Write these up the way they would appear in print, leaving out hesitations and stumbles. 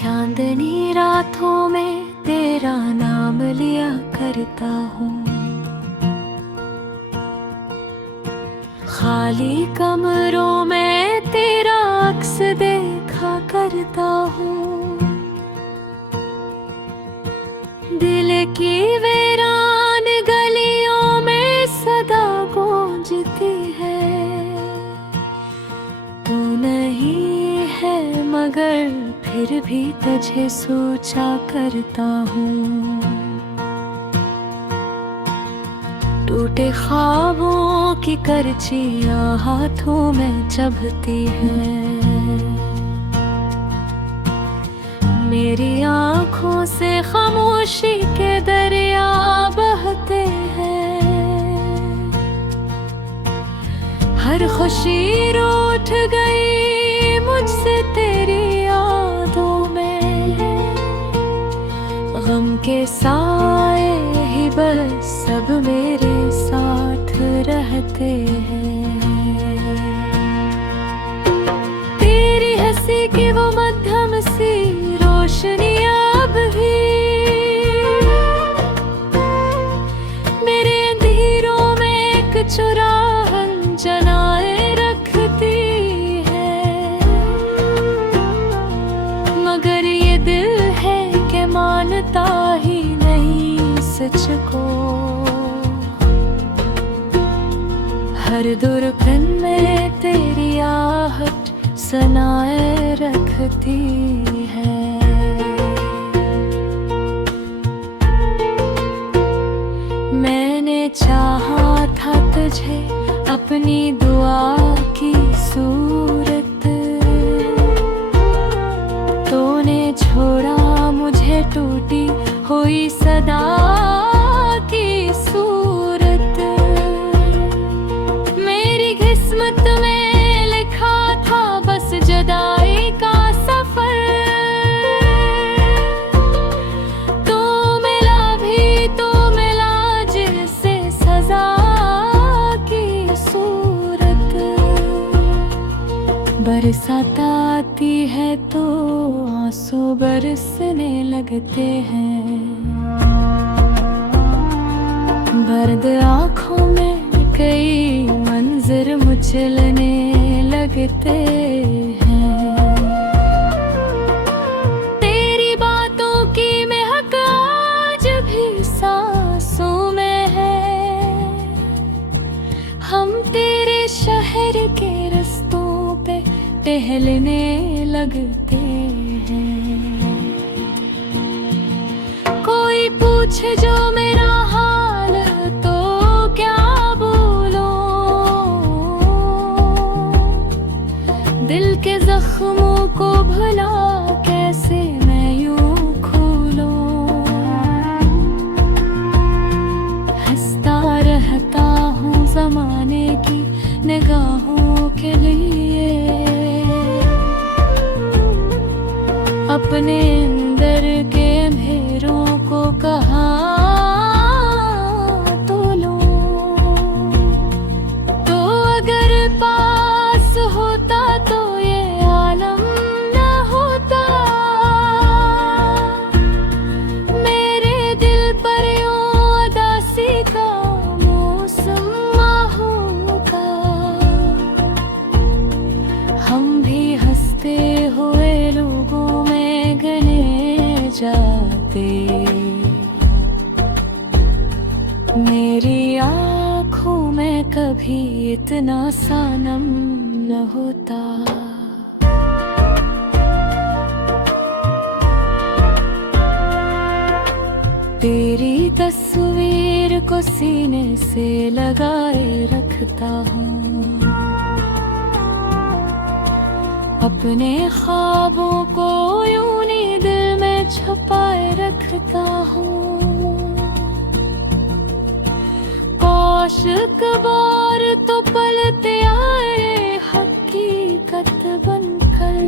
चांदनी रातों में तेरा नाम लिया करता हूँ, खाली कमरों में तेरा अक्स देखा करता हूँ। दिल की वीरान गलियों में सदा गूंजती है, तू नहीं है मगर फिर भी तुझे सोचा करता हूँ। टूटे ख्वाबों की करचियां हाथों में चबती हैं, मेरी आँखों से खामोशी के दरिया बहते हैं। हर खुशी रूठ गई मुझसे तेरी यादों में, गम के साए ही बस सब मेरे साथ रहते हैं। तेरी हंसी की वो मध्यम सी रोशनी अब भी मेरे अंधेरों में एक चुराहन जलाए रखती है, मगर ये दिल है कि मानता ही नहीं सच को। हर दुर्गन में तेरी आहट सनाए रखती है। मैंने चाहा था तुझे अपनी दुआ की सूरत, तूने छोड़ा मुझे टूटी हुई सदा की सूरत। मेरी किस्मत में लिखा था बस जुदाई का सफर, तो मिला भी तो मिला जिससे सजा की सूरत। बरसात आती है तो आंसू बरसने लगते हैं, दर्द आँखों में कई मंजर मुचलने लगते हैं। तेरी बातों की महक आज भी सांसों में है, हम तेरे शहर के रस्तों पे टहलने लगते हैं। कोई पूछे जो मेरा हाल तो क्या बोलूं, दिल के जख्मों को भुला कैसे मैं यूं खोलूं। हंसता रहता हूँ ज़माने की निगाहों के लिए, अपने अंदर के अंधेरों को कहाँ तो लूं। तो अगर पास होता तो ये आलम न होता, मेरे दिल पर यूं उदासी का मौसम होता। हम भी हंसते हुए लोगों में गने जाते, मेरी आँखों में कभी इतना सनम न होता। तेरी तस्वीर को सीने से लगाए रखता हूँ, अपने ख्वाबों को यूं ही दिल में छुपाए रखता हूँ। कौशिक बार तो पलते आए हकीकत बनकर,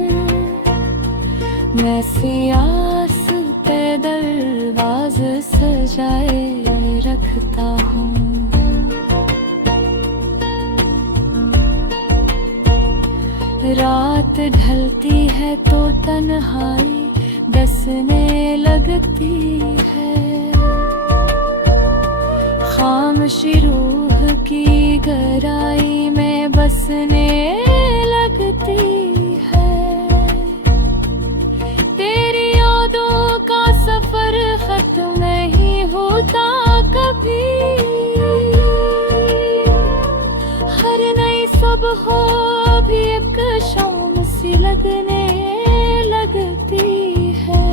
मैं सियास पे दरवाज़ सजाए रखता हूँ। रात ढलती है तो तन्हाई डसने लगती है। खामोशी रूह की गहराई में बसने लगती है। तेरी यादों का सफर खत्म नहीं होता कभी। हर नई सुबह भी एक शाम सी लगने लगती है।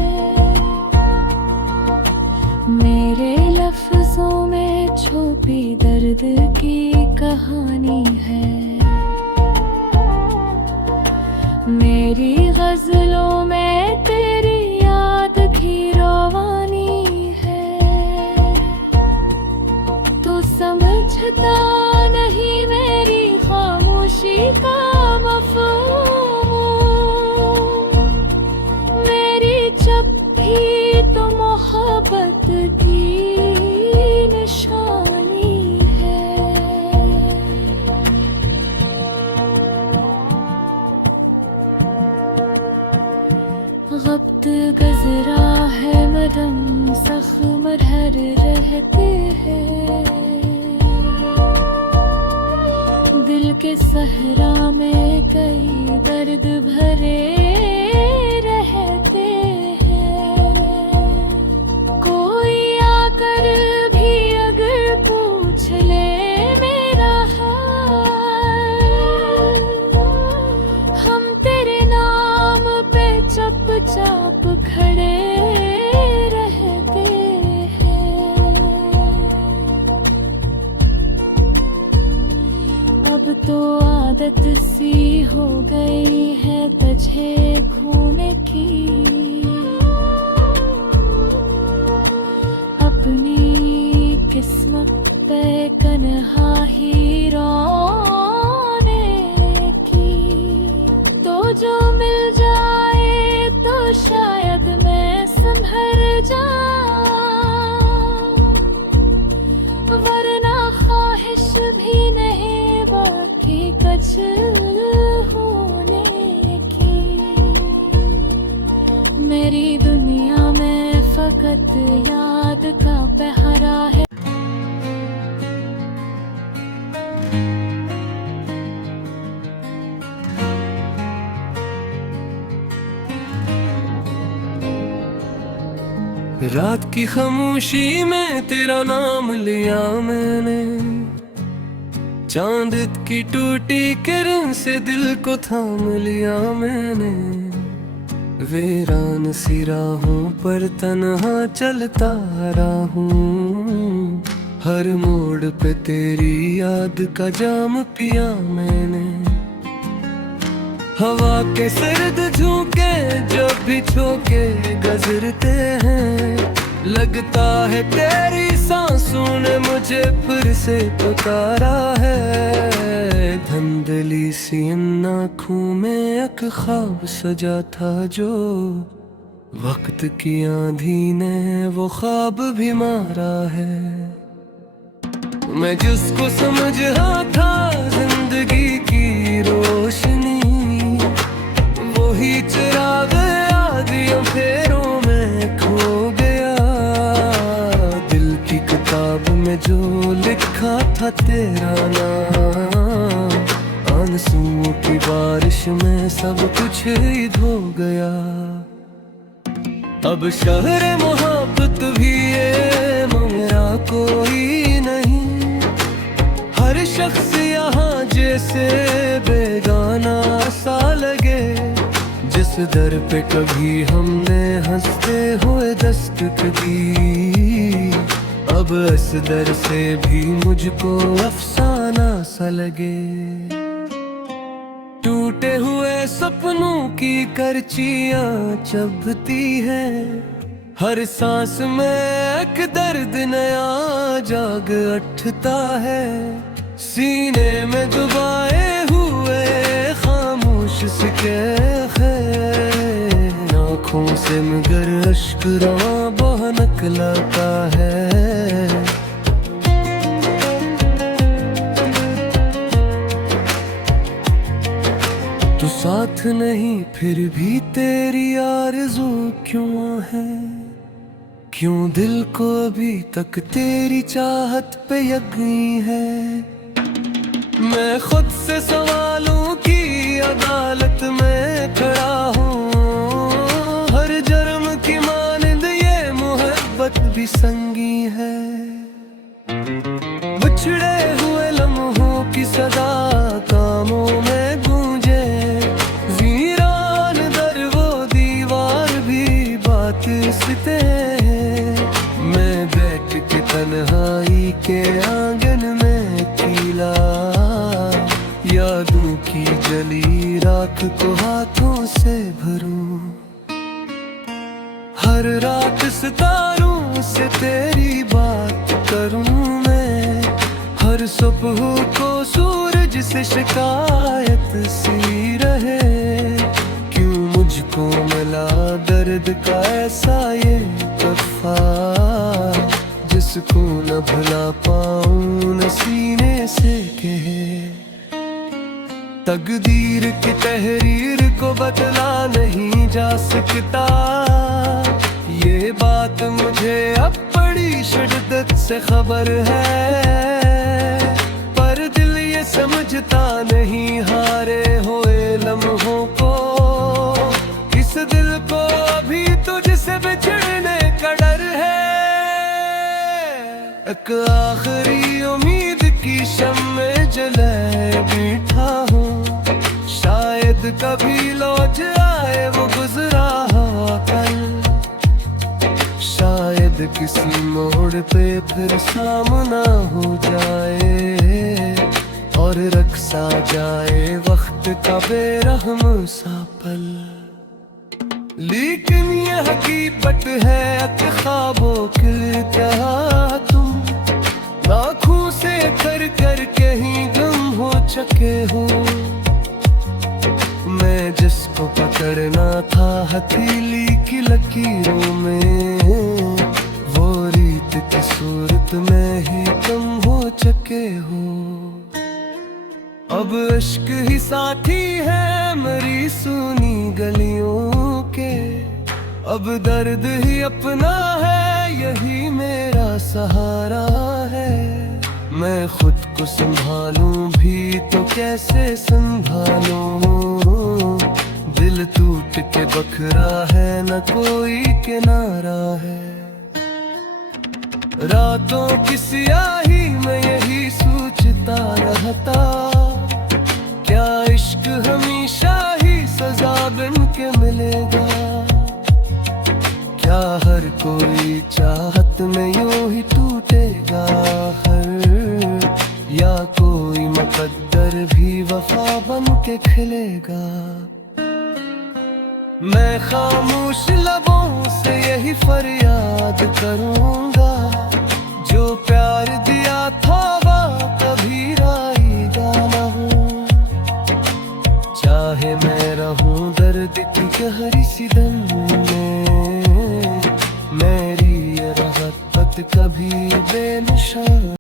मेरे लफ्जों में छुपी दर्द की कहानी है। मेरी गजलों में तेरी याद की रवानी है। तू समझता नहीं मेरी खामोशी का मफ़हूम। मेरी जब भी तो मोहब्बत की निशानी है। वक्त गुज़रा है मदम ज़ख्म हर रहते हैं। दिल के सहरा में कई दर्द भरे रहते हैं। कोई आकर भी अगर पूछ ले मेरा हाल, हम तेरे नाम पे चुपचाप खड़े रहते हैं। अब तो आदत सी हो गई है तुझे खोने की। अपनी किस्मत पे कन्हा ही रोने की। तो जो मिल जाए तो शायद मैं संभल जाऊं, वरना ख्वाहिश भी नहीं बाकी कुछ होने की। मेरी दुनिया में फकत याद का पहरा है। रात की खामोशी में तेरा नाम लिया मैंने। चांद की टूटी किरण से दिल को थाम लिया मैंने। वीरान सी राहों पर तन्हा चलता रहा हूँ। हर मोड़ पे तेरी याद का जाम पिया मैंने। हवा के सर्द झोंके जब भी झोंके गुजरते हैं। लगता है तेरी सांसों ने मुझे फिर से पुकारा है। धुंधली सी इन आँखों में एक ख्वाब सजा था जो वक्त की आंधी ने वो ख्वाब भी मारा है। मैं जिसको समझ रहा था जिंदगी की रोशनी, वही चिराग यादियों फेरों में खो गया। दिल की किताब में जो लिखा था तेरा नाम, आंसुओं की बारिश में सब कुछ ही धो गया। अब शहर मोहब्बत भी ये मेरा कोई नहीं। हर शख्स यहाँ जैसे बेगाना सा लगे। जिस दर पे कभी हमने हंसते हुए दस्तक दी, अब इस दर से भी मुझको अफसाना सा लगे। टूटे हुए सपनों की करचियां चुभती है। हर सांस में एक दर्द नया जाग उठता है। सीने में दबाए हुए खामोश सिके आँखों से मगर अश्क रवा बह निकलता है। तू साथ नहीं फिर भी तेरी आरज़ू क्यों है? क्यों दिल को अभी तक तेरी चाहत पे यकीन है? मैं खुद से सवालों की अदालत में खड़ा हूँ। हर जर्म की मानिंद ये मोहब्बत भी संगी है। बिछड़े हुए लम्हों की सदा कामों में गूंजे, वीरान दर वो दीवार भी बात सुनते हैं। मैं बैठ के तन्हाई के आंगन में अकेला, यादों की जली राख को हाथों से भरूं। हर रात सितारों से तेरी बात करूं मैं, हर सुबह को सूरज से शिकायत सी रहे। क्यों मुझको मिला दर्द का ऐसा ये तोहफा, जिसको न भुला पाऊं न सीने से कहे। तकदीर की तहरीर को बदला नहीं जा सकता, ये बात मुझे अब बड़ी शिद्दत से खबर है। पर दिल ये समझता नहीं हारे हुए लम्हों को, इस दिल को अभी तुझसे बिछड़ने का डर है। एक आखिरी उम्मीद की शम्मे जलाए बैठा हूँ, शायद कभी लौट आए वो गुजरा हुआ कल। शायद किसी मोड़ पे फिर सामना हो जाए, और रक्सा जाए वक्त का बेरहम सा पल। लेकिन ये हकीकत है कि ख्वाबों की तरह तुम आँखों से कर कर के ही गुम हो चुके हो। मैं जिसको पकड़ना था हथेली की लकीरों में, वो रीत की सूरत में ही तुम हो चुके हो। अब इश्क ही साथी है मेरी सुनी गलियों के, अब दर्द ही अपना है यही मेरा सहारा है। मैं खुद को संभालूं भी तो कैसे संभालूं, दिल टूट के बखरा है न कोई किनारा है। रातों की स्याही में यही सोचता रहता, क्या इश्क हमेशा ही सजा बन के मिलेगा? क्या हर कोई चाहत में यूं ही टूटेगा हर, या कोई मुकद्दर भी वफा बन के खिलेगा? मैं खामोश लबों से यही फरियाद करूंगा, जो प्यार दिया था वह कभी राईगा न हो। चाहे मैं रहूं दर्द की गहरी सी धन में, मेरी ये राहत कभी बेनिशान